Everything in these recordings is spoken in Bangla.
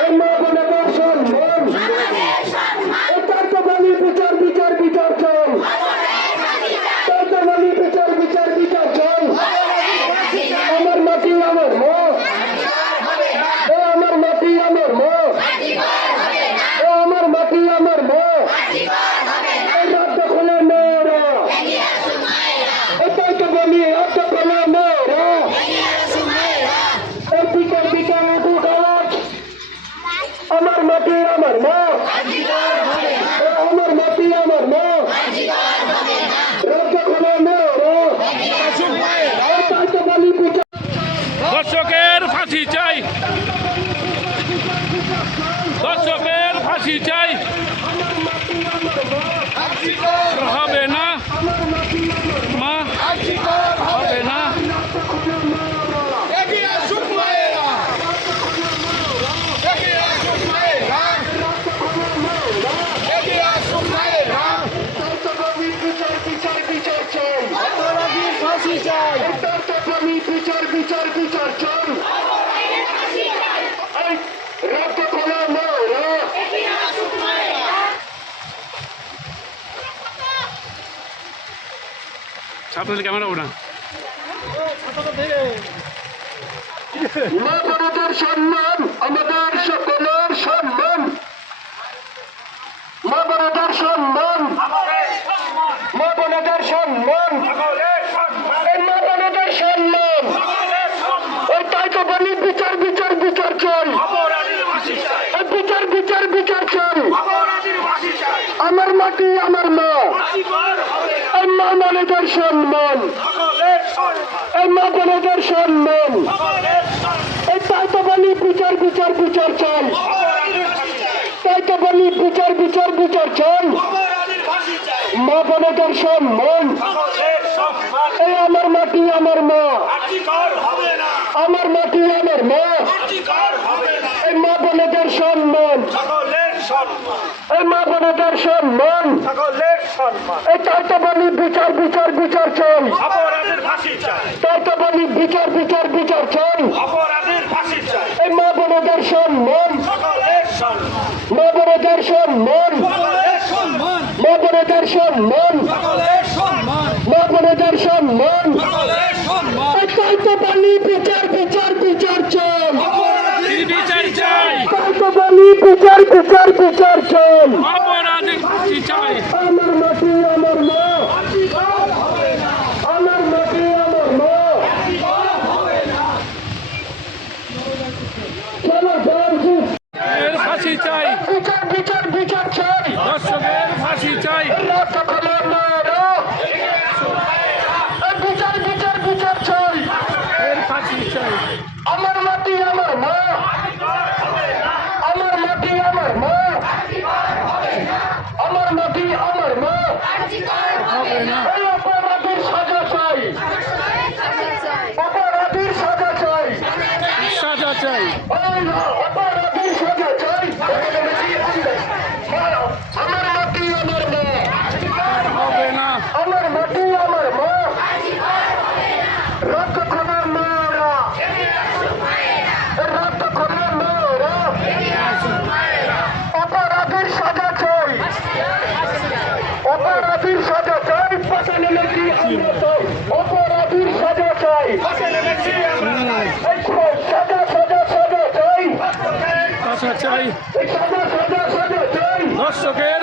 এই মা বোনেদের সম্মান এই তাই তো বলি বিচার বিচার বিচার চাই তাই তো বলি বিচার বিচার বিচার চাই আমার মাটি আমার মা এ আমার মাটি আমার মা এ আমার মাটি আমার মা এই রাত খোলে মেয়েরা এটাই তো বলি রাত খোলে মেয়েরা এই বিকাল বিকাল উঠু খাওয়াজ আমার মাটি আমার মা এ আমার মাটি আমার মা রাত খোলে মেয়েরা এটাই তো বলি বিচার দর্শকের ফাঁসি চাই দর্শকের ফাঁসি চাই হবে না মা হবে না এগিয়ে আসুক মায়েরা এগিয়ে আসুক মায়েরা এগিয়ে আসুক মায়েরা বিচার বিচার বিচার চাই অপরাধীর ফাঁসি চাই এটাই তো বলি বিচার বিচার বিচার চাই এই রাত খোলে মেয়েরা আপনাদের ক্যামেরা ওটা বোনদের সম্মান আমাদের সকলের সম্মান। মা বোনদের সম্মান মা সম্মান এই মা বোনদের সম্মান ওই তাই তো বলি বিচার বিচার বিচার চাই এই বিচার বিচার বিচার চাই আমার মাটি, আমার মা। এই মা বোনদের সম্মান। এই মা বোনদের সম্মান। এই তাই তো বলি বিচার বিচার বিচার চাই তাই তো বলি বিচার বিচার বিচার চাই মা বোনদের সম্মান। এই আমার মাটি, আমার মা। আমার মাটি, আমার মা। এই মা বোনদের সম্মান। এই মা বোনদের সম্মান। এই তাই তো বলি বিচার বিচার বিচার চাই অপরাধের ফাঁসি চাই তাই তো বলি বিচার বিচার বিচার চাই অপরাধের ফাঁসি চাই এই মা বোনদের সম্মান। সকলের সম্মান। মা বোনদের সম্মান। সকলের সম্মান। মা বোনদের সম্মান। সকলের সম্মান। মা বোনদের সম্মান। সকলের সম্মান। তাই তো বলি বিচার বিচার বিচার চাই কি বিচার চাই তাই তো বলি বিচার বিচার বিচার চাই চাই। আমার মাটি আমার মা। আমার মাটি আমার মা। চলো ফাঁসি চাই। বিচার বিচার বিচার চাই দর্শকের ফাঁসি চাই রাত খোলা মেয়েরা এই বিচার বিচার বিচার চাই এর ফাঁসি চাই আমার মাটি আমার মা আমার মাটি আমার মা আমার মাটি আমার মা হবে না এই অপরাধীর সাজা চাই অপরাধীর সাজা চাই সাজা চাই এই অপরাধীর সাজা চাই আমার মাটি আমার মা হবে না আমার মাটি আমার মা রক্ত খোলার মেয়েরা রক্ত খোলার মেয়েরা অপরাধীর সাজা চাই অপরাধীর সাজা চাই পাঠানে নাকি আমরা চাই অপরাধীর সাজা চাই এই সাজা সাজা সাজা চাই চাই। দর্শকের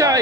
চাই।